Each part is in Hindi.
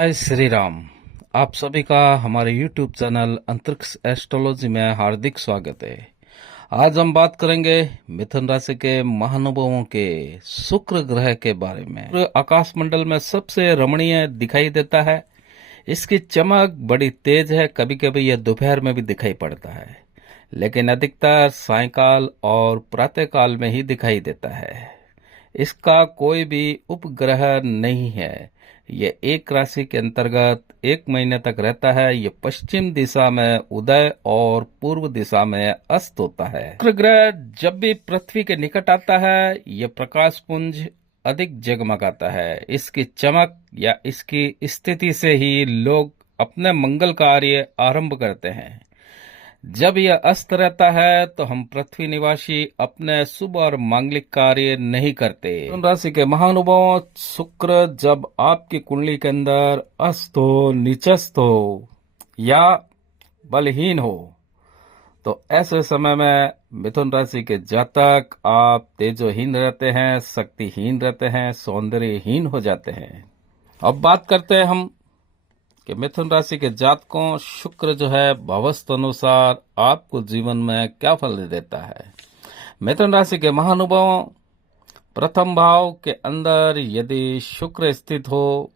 जय श्री राम। आप सभी का हमारे YouTube चैनल अंतरिक्ष एस्ट्रोलॉजी में हार्दिक स्वागत है। आज हम बात करेंगे मिथुन राशि के महानुभावों के शुक्र ग्रह के बारे में। शुक्र आकाश मंडल में सबसे रमणीय दिखाई देता है। इसकी चमक बड़ी तेज है। कभी कभी यह दोपहर में भी दिखाई पड़ता है, लेकिन अधिकतर सायंकाल और प्रातःकाल में ही दिखाई देता है। इसका कोई भी उपग्रह नहीं है। ये एक राशि के अंतर्गत 1 महीने तक रहता है। ये पश्चिम दिशा में उदय और पूर्व दिशा में अस्त होता है। शुक्र ग्रह जब भी पृथ्वी के निकट आता है, ये प्रकाश पुंज अधिक जगमगाता है। इसकी चमक या इसकी स्थिति से ही लोग अपने मंगल कार्य आरंभ करते हैं। जब यह अस्त रहता है तो हम पृथ्वी निवासी अपने शुभ और मांगलिक कार्य नहीं करते। मिथुन राशि के महानुभाव, शुक्र जब आपकी कुंडली के अंदर अस्त हो, नीचस्थ हो या बलहीन हो, तो ऐसे समय में मिथुन राशि के जातक आप तेजोहीन रहते हैं, शक्तिहीन रहते हैं, सौंदर्यहीन हो जाते हैं। अब बात करते हैं हम कि मिथुन राशि के जातकों, शुक्र जो है भावस्थ अनुसार आपको जीवन में क्या फल देता है। मिथुन राशि के महानुभावों, प्रथम भाव के अंदर यदि शुक्र स्थित हो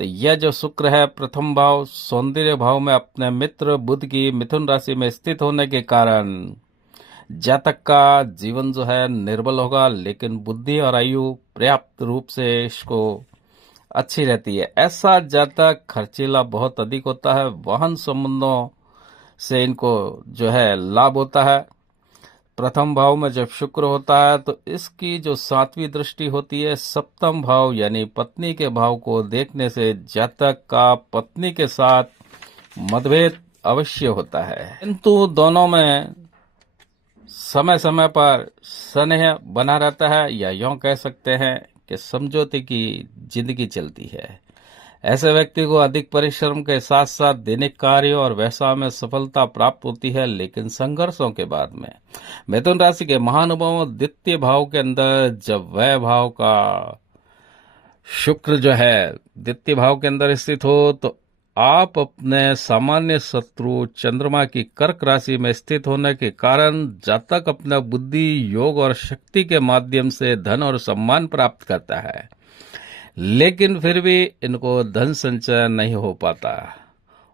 तो यह जो शुक्र है प्रथम भाव सौंदर्य भाव में अपने मित्र बुध की मिथुन राशि में स्थित होने के कारण जातक का जीवन जो है निर्बल होगा, लेकिन बुद्धि और आयु पर्याप्त रूप से इसको अच्छी रहती है। ऐसा जातक खर्चीला बहुत अधिक होता है। वाहन संबंधों से इनको जो है लाभ होता है। प्रथम भाव में जब शुक्र होता है तो इसकी जो 7वीं दृष्टि होती है सप्तम भाव यानी पत्नी के भाव को देखने से जातक का पत्नी के साथ मतभेद अवश्य होता है, किंतु दोनों में समय समय पर स्नेह बना रहता है, या यूं कह सकते हैं कि समझौते की जिंदगी चलती है। ऐसे व्यक्ति को अधिक परिश्रम के साथ साथ दैनिक कार्य और व्यवसाय में सफलता प्राप्त होती है, लेकिन संघर्षों के बाद में। मिथुन राशि के महानुभावों, द्वितीय भाव के अंदर जब वह भाव का शुक्र जो है द्वितीय भाव के अंदर स्थित हो तो आप अपने सामान्य शत्रु चंद्रमा की कर्क राशि में स्थित होने के कारण जातक अपना बुद्धि, योग और शक्ति के माध्यम से धन और सम्मान प्राप्त करता है, लेकिन फिर भी इनको धन संचय नहीं हो पाता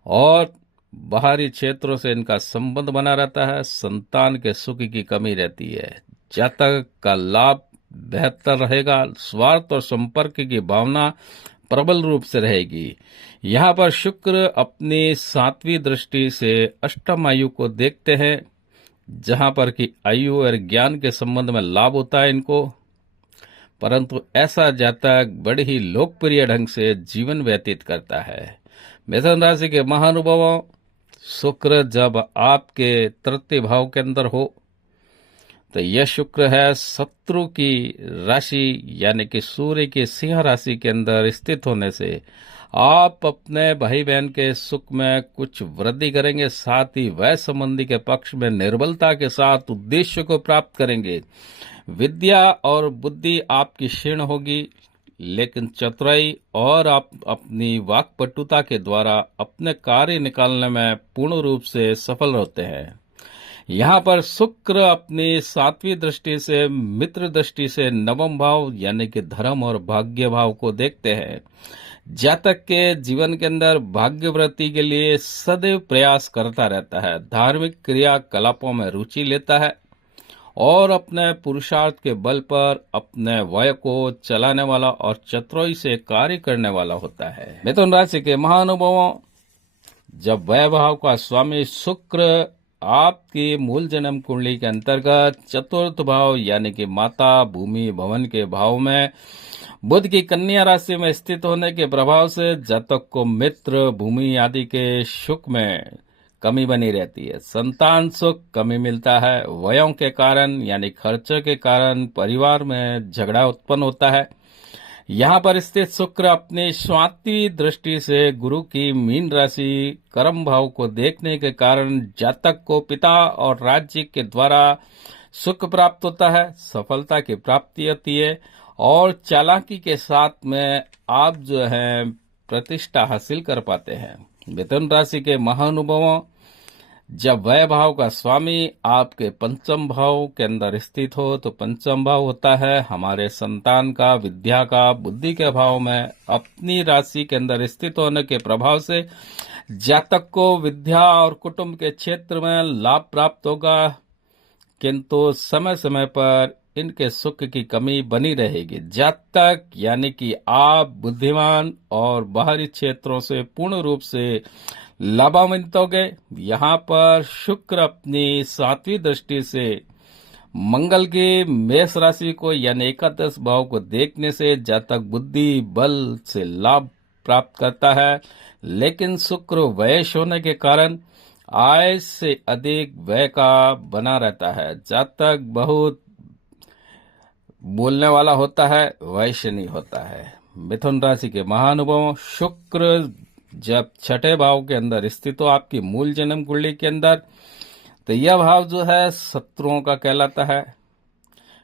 और बाहरी क्षेत्रों से इनका संबंध बना रहता है। संतान के सुख की कमी रहती है। जातक का लाभ बेहतर रहेगा। स्वार्थ और संपर्क की भावना प्रबल रूप से रहेगी। यहाँ पर शुक्र अपनी 7वीं दृष्टि से अष्टम आयु को देखते हैं, जहां पर कि आयु और ज्ञान के संबंध में लाभ होता है इनको, परंतु ऐसा जातक बड़े ही लोकप्रिय ढंग से जीवन व्यतीत करता है। मिथुन राशि के महानुभावों, शुक्र जब आपके तृतीय भाव के अंदर हो तो यह शुक्र है शत्रु की राशि यानी कि सूर्य की सिंह राशि के अंदर स्थित होने से आप अपने भाई बहन के सुख में कुछ वृद्धि करेंगे, साथ ही वह संबंधी के पक्ष में निर्बलता के साथ उद्देश्य को प्राप्त करेंगे। विद्या और बुद्धि आपकी क्षीण होगी, लेकिन चतुराई और आप अपनी वाक्पटुता के द्वारा अपने कार्य निकालने में पूर्ण रूप से सफल होते हैं। यहाँ पर शुक्र अपनी 7वीं दृष्टि से मित्र दृष्टि से नवम भाव यानी कि धर्म और भाग्य भाव को देखते हैं। जातक के जीवन के अंदर भाग्य वृद्धि के लिए सदैव प्रयास करता रहता है, धार्मिक क्रियाकलापों में रुचि लेता है और अपने पुरुषार्थ के बल पर अपने वय को चलाने वाला और चतुराई से कार्य करने वाला होता है। मिथुन राशि के महानुभावों, जब वय भाव का स्वामी शुक्र आपकी मूल जन्म कुंडली के अंतर्गत चतुर्थ भाव यानी कि माता, भूमि, भवन के भाव में बुध की कन्या राशि में स्थित होने के प्रभाव से जातक को मित्र, भूमि आदि के सुख में कमी बनी रहती है। संतान सुख कमी मिलता है। व्ययों के कारण यानी खर्चों के कारण परिवार में झगड़ा उत्पन्न होता है। यहाँ पर स्थित शुक्र अपनी 7वीं दृष्टि से गुरु की मीन राशि कर्म भाव को देखने के कारण जातक को पिता और राज्य के द्वारा सुख प्राप्त होता है, सफलता की प्राप्ति होती है और चालाकी के साथ में आप जो है प्रतिष्ठा हासिल कर पाते हैं। मिथुन राशि के महानुभावों, जब वह भाव का स्वामी आपके पंचम भाव के अंदर स्थित हो तो पंचम भाव होता है हमारे संतान का, विद्या का, बुद्धि के भाव में अपनी राशि के अंदर स्थित होने के प्रभाव से जातक को विद्या और कुटुंब के क्षेत्र में लाभ प्राप्त होगा, किंतु समय समय पर इनके सुख की कमी बनी रहेगी। जातक यानी कि आप बुद्धिमान और बाहरी क्षेत्रों से पूर्ण रूप से लाभान्वित होंगे। यहाँ पर शुक्र अपनी 7वीं दृष्टि से मंगल की मेष राशि को यानी एकादश भाव को देखने से जातक बुद्धि बल से लाभ प्राप्त करता है, लेकिन शुक्र वैश होने के कारण आय से अधिक व्यय का बना रहता है। जातक बहुत बोलने वाला होता है, वैश्य नहीं होता है। मिथुन राशि के महानुभावों, शुक्र जब छठे भाव के अंदर स्थित हो आपकी मूल जन्म कुंडली के अंदर, तो यह भाव जो है शत्रुओं का कहलाता है।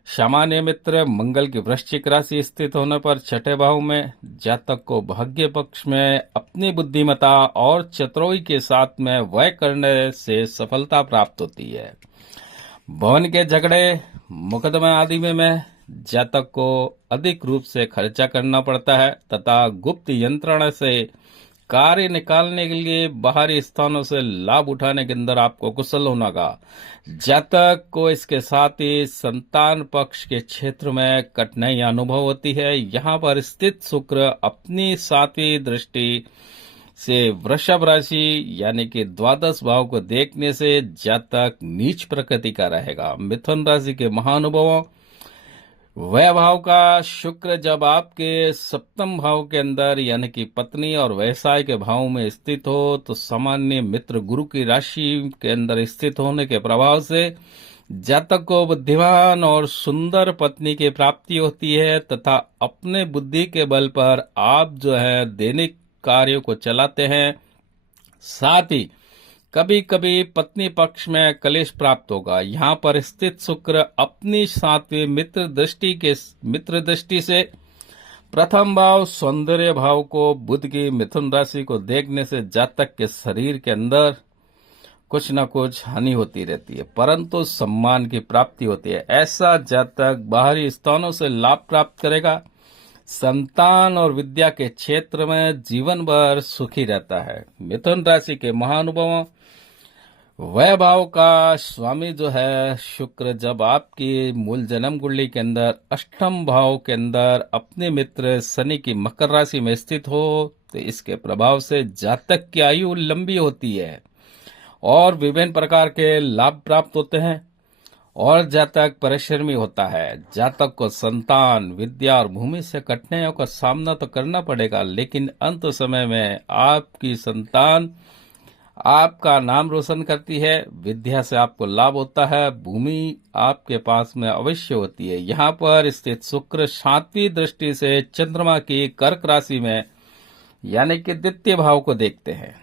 सामान्य मित्र मंगल की वृश्चिक राशि स्थित होने पर छठे भाव में जातक को भाग्य पक्ष में अपनी बुद्धिमत्ता और चतुराई के साथ में व्यय करने से सफलता प्राप्त होती है। भवन के झगड़े, मुकदमे आदि में जातक को अधिक रूप से खर्चा करना पड़ता है तथा गुप्त यंत्रणा से कार्य निकालने के लिए बाहरी स्थानों से लाभ उठाने के अंदर आपको कुशल होना का। जातक को इसके साथ ही संतान पक्ष के क्षेत्र में कठिनाई अनुभव होती है। यहाँ पर स्थित शुक्र अपनी 7वीं दृष्टि से वृषभ राशि यानी कि द्वादश भाव को देखने से जातक नीच प्रकृति का रहेगा। मिथुन राशि के महानुभावों, वह भाव का शुक्र जब आपके सप्तम भाव के अंदर यानी कि पत्नी और व्यवसाय के भाव में स्थित हो तो सामान्य मित्र गुरु की राशि के अंदर स्थित होने के प्रभाव से जातक को बुद्धिमान और सुंदर पत्नी की प्राप्ति होती है तथा अपने बुद्धि के बल पर आप जो है दैनिक कार्यों को चलाते हैं। साथ ही कभी कभी पत्नी पक्ष में कलेश प्राप्त होगा। यहाँ पर स्थित शुक्र अपनी 7वीं मित्र दृष्टि से प्रथम भाव सौंदर्य भाव को बुध की मिथुन राशि को देखने से जातक के शरीर के अंदर कुछ न कुछ हानि होती रहती है, परंतु सम्मान की प्राप्ति होती है। ऐसा जातक बाहरी स्थानों से लाभ प्राप्त करेगा। संतान और विद्या के क्षेत्र में जीवन भर सुखी रहता है। मिथुन राशि के महानुभावों, वह भाव का स्वामी जो है शुक्र जब आपकी मूल जन्म कुंडली के अंदर अष्टम भाव के अंदर अपने मित्र शनि की मकर राशि में स्थित हो तो इसके प्रभाव से जातक की आयु लंबी होती है और विभिन्न प्रकार के लाभ प्राप्त होते हैं और जातक परिश्रमी होता है। जातक को संतान, विद्या और भूमि से कठिनाइयों का सामना तो करना पड़ेगा, लेकिन अंत समय में आपकी संतान आपका नाम रोशन करती है, विद्या से आपको लाभ होता है, भूमि आपके पास में अवश्य होती है। यहाँ पर स्थित शुक्र 7वीं दृष्टि से चंद्रमा की कर्क राशि में यानी कि द्वितीय भाव को देखते हैं।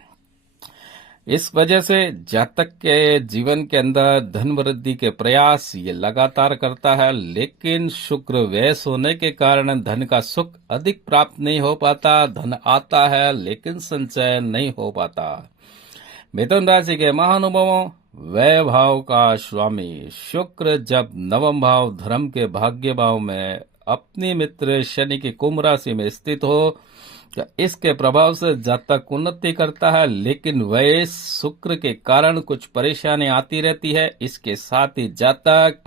इस वजह से जातक के जीवन के अंदर धन वृद्धि के प्रयास ये लगातार करता है, लेकिन शुक्र व्यस होने के कारण धन का सुख अधिक प्राप्त नहीं हो पाता। धन आता है लेकिन संचय नहीं हो पाता। मिथुन राशि के महानुभावों, वह भाव का स्वामी शुक्र जब नवम भाव धर्म के भाग्य भाव में अपनी मित्र शनि की कुंभ राशि में स्थित हो तो इसके प्रभाव से जातक उन्नति करता है, लेकिन वह शुक्र के कारण कुछ परेशानी आती रहती है। इसके साथ ही जातक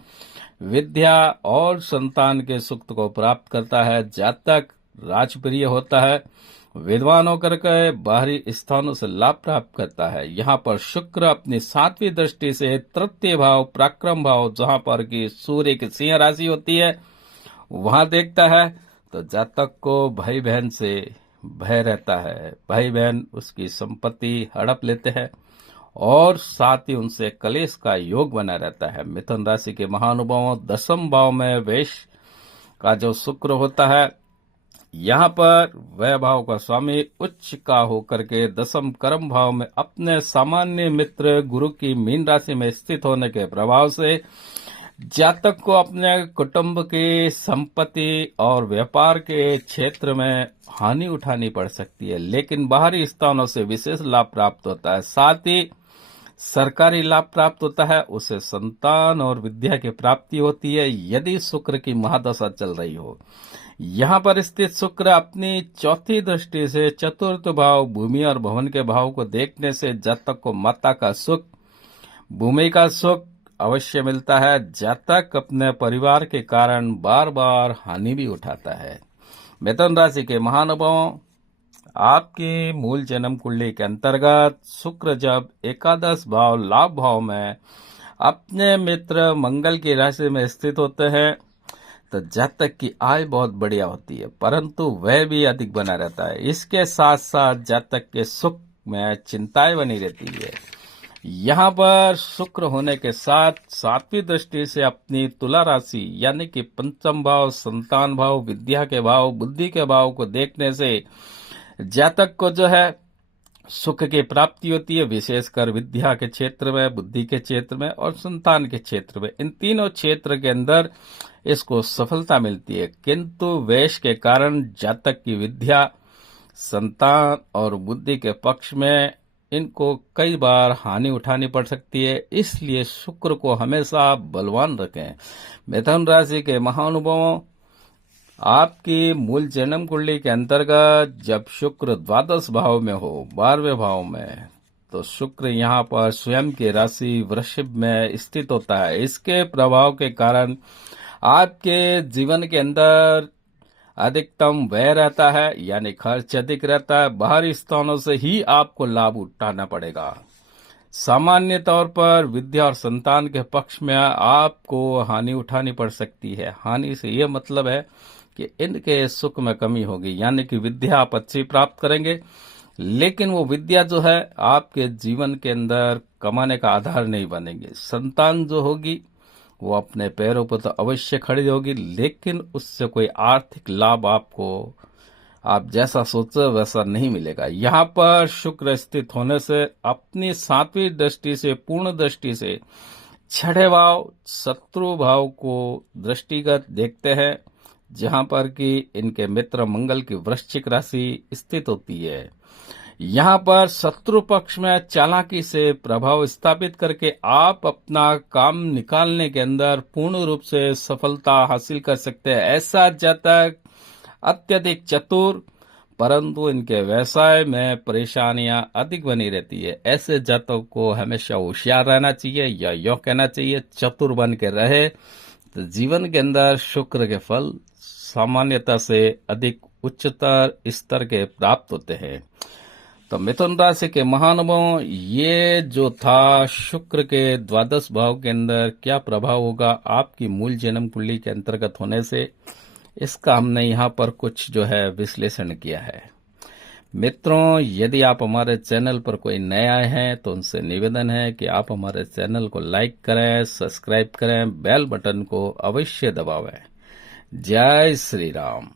विद्या और संतान के सुख को प्राप्त करता है। जातक राजप्रिय होता है, विद्वान होकर के बाहरी स्थानों से लाभ प्राप्त करता है। यहाँ पर शुक्र अपनी 7वीं दृष्टि से तृतीय भाव पराक्रम भाव जहाँ पर की सूर्य की सिंह राशि होती है वहां देखता है तो जातक को भाई बहन से भय रहता है। भाई बहन उसकी संपत्ति हड़प लेते हैं और साथ ही उनसे कलेश का योग बना रहता है। मिथुन राशि के महानुभावों, 10वें भाव में वेश का जो शुक्र होता है, यहाँ पर वह भाव का स्वामी उच्च का होकर के 10वें कर्म भाव में अपने सामान्य मित्र गुरु की मीन राशि में स्थित होने के प्रभाव से जातक को अपने कुटुंब की संपत्ति और व्यापार के क्षेत्र में हानि उठानी पड़ सकती है, लेकिन बाहरी स्थानों से विशेष लाभ प्राप्त होता है। साथ ही सरकारी लाभ प्राप्त होता है, उसे संतान और विद्या की प्राप्ति होती है यदि शुक्र की महादशा चल रही हो। यहाँ पर स्थित शुक्र अपनी चौथी दृष्टि से चतुर्थ भाव भूमि और भवन के भाव को देखने से जातक को माता का सुख, भूमि का सुख अवश्य मिलता है। जातक अपने परिवार के कारण बार बार हानि भी उठाता है। मिथुन राशि के महानुभावों, आपकी मूल जन्म कुंडली के अंतर्गत शुक्र जब एकादश भाव लाभ भाव में अपने मित्र मंगल की राशि में स्थित होते हैं तो जातक की आय बहुत बढ़िया होती है, परंतु वह भी अधिक बना रहता है। इसके साथ साथ जातक के सुख में चिंताएं बनी रहती है। यहाँ पर शुक्र होने के साथ सातवीं दृष्टि से अपनी तुला राशि यानी कि पंचम भाव, संतान भाव, विद्या के भाव, बुद्धि के भाव को देखने से जातक को जो है सुख की प्राप्ति होती है, विशेषकर विद्या के क्षेत्र में, बुद्धि के क्षेत्र में और संतान के क्षेत्र में। इन तीनों क्षेत्र के अंदर इसको सफलता मिलती है, किंतु वैश के कारण जातक की विद्या, संतान और बुद्धि के पक्ष में इनको कई बार हानि उठानी पड़ सकती है। इसलिए शुक्र को हमेशा बलवान रखें। मिथुन राशि के महानुभावों, आपकी मूल जन्म कुंडली के अंतर्गत जब शुक्र द्वादश भाव में हो, 12वें भाव में, तो शुक्र यहाँ पर स्वयं की राशि वृषभ में स्थित होता है। इसके प्रभाव के कारण आपके जीवन के अंदर अधिकतम व्यय रहता है, यानी खर्च अधिक रहता है। बाहरी स्थानों से ही आपको लाभ उठाना पड़ेगा। सामान्य तौर पर विद्या और संतान के पक्ष में आपको हानि उठानी पड़ सकती है। हानि से यह मतलब है कि इनके सुख में कमी होगी, यानी कि विद्या आप अच्छी प्राप्त करेंगे, लेकिन वो विद्या जो है आपके जीवन के अंदर कमाने का आधार नहीं बनेगी। संतान जो होगी वो अपने पैरों पर तो अवश्य खड़ी होगी, लेकिन उससे कोई आर्थिक लाभ आपको आप जैसा सोचे वैसा नहीं मिलेगा। यहाँ पर शुक्र स्थित होने से अपनी सातवीं दृष्टि से, पूर्ण दृष्टि से छठे भाव शत्रु भाव को दृष्टिगत देखते हैं, जहां पर कि इनके मित्र मंगल की वृश्चिक राशि स्थित होती है। यहाँ पर शत्रु पक्ष में चालाकी से प्रभाव स्थापित करके आप अपना काम निकालने के अंदर पूर्ण रूप से सफलता हासिल कर सकते हैं। ऐसा जातक अत्यधिक चतुर, परंतु इनके व्यवसाय में परेशानियां अधिक बनी रहती है। ऐसे जातक को हमेशा होशियार रहना चाहिए, या यो कहना चाहिए चतुर बन के रहे तो जीवन के अंदर शुक्र के फल सामान्यता से अधिक उच्चतर स्तर के प्राप्त होते हैं। तो मिथुन राशि के महानुभावों, ये जो था शुक्र के द्वादश भाव के अंदर क्या प्रभाव होगा आपकी मूल जन्म कुंडली के अंतर्गत होने से, इसका हमने यहाँ पर कुछ जो है विश्लेषण किया है। मित्रों, यदि आप हमारे चैनल पर कोई नए आए हैं तो उनसे निवेदन है कि आप हमारे चैनल को लाइक करें, सब्सक्राइब करें, बेल बटन को अवश्य दबावें। जय श्री राम।